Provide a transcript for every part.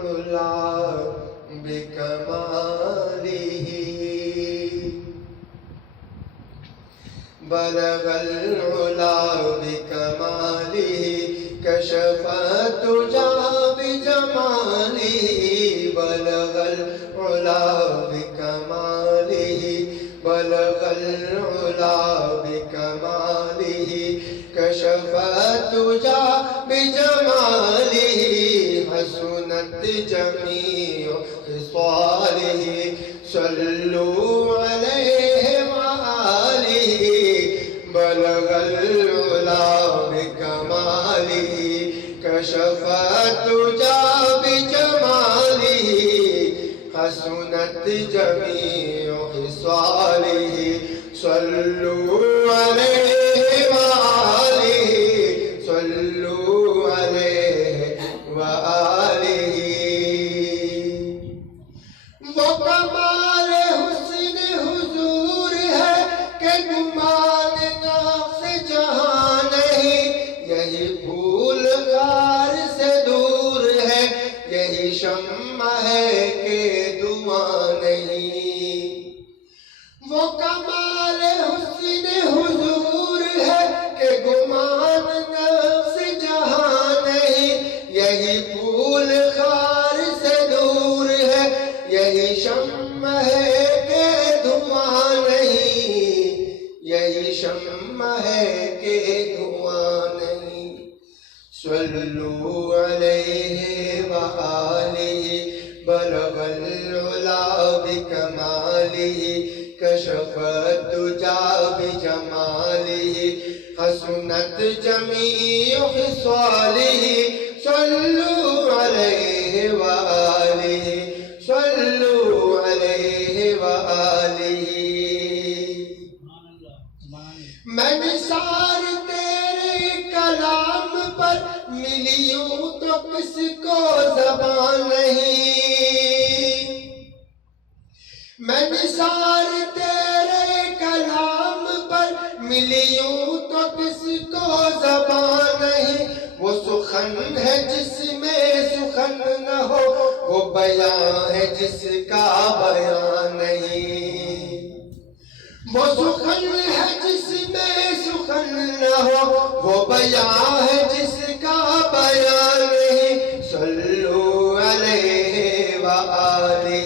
العلا بکمالہ بلغ العلا بکمالہ کشف الدجی بجمالہ بلغ العلا بکمالہ بلغ العلا بکمالہ کشف الدجی بجمالہ حسنت جمیع خصالہ صلوا علیہ وآلہ بلغ العلا بکمالہ کشف الدجی بجمالہ حسنت جمیع خصالہ صلوا علیہ وآلہ صلوا علیہ وآلہ وہ کمال حسن حضور ہے کہ گمان نفس جہاں نہیں یہی پھول غار سے دور ہے یہی شمع ہے کہ دعا نہیں وہ کمال حسن حضور ہے کہ گمان نفس جہاں نہیں یہی پھول غار سے دور ہے یہی شمع ہے کہ دھواں نہیں یہی شمع ہے کہ دھواں نہیں صلوا علیہ وآلہ بلغ العلا بکمالہ کشف الدجی بجمالہ حسنت جمیع خصالہ صلوا علیہ وآلہ صلوا علیہ وآلہ میں نثار تیرے کلام پر ملیوں تو کس کو زبان نہیں میں نثار تیرے کلام پر ملیوں تو کس کو زبان نہیں وہ سخن ہے جس میں سخن نہ ہو وہ بیان ہے جس کا بیان نہیں وہ سخن ہے جس میں سخن نہ ہو وہ بیان ہے جس کا بیان نہیں صلوا علیہ وآلہ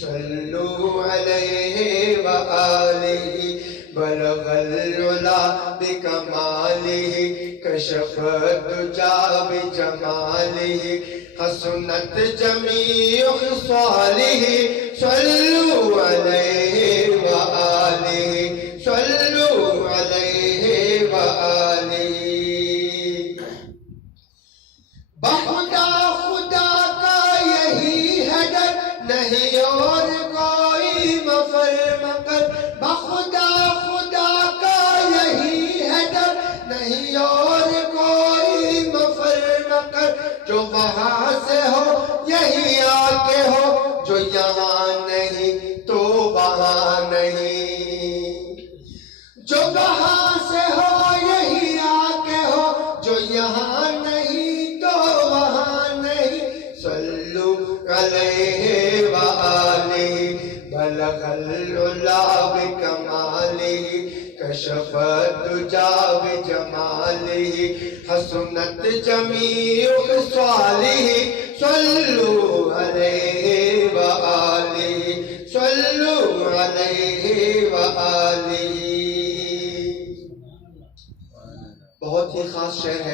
صلوا علیہ وآلہ بلغ العلا بکمالہ کشف الدجی بجمالہ حسنت جمیع خصالہ صلوا علیہ وآلہ صلوا علیہ وآلہ بخدا خدا کا یہی ہے ڈر نہیں اور کوئی مفر مکر بخدا خدا کا یہی ہے ڈر نہیں اور کوئی مفر مکر جو وہاں سے ہو یہی آ کے ہو جو یہاں نہیں تو وہاں نہیں جو وہاں سے ہو یہی آ کے ہو جو یہاں نہیں تو وہاں نہیں صلوا علیہ وآلہ بلغ العلا بکمالہ کشف الدجی بجمالہ حسنت جمیع خصالہ صلوا علیہ وآلہ صلوا علیہ وآلہ بہت ہی خاص شعر ہے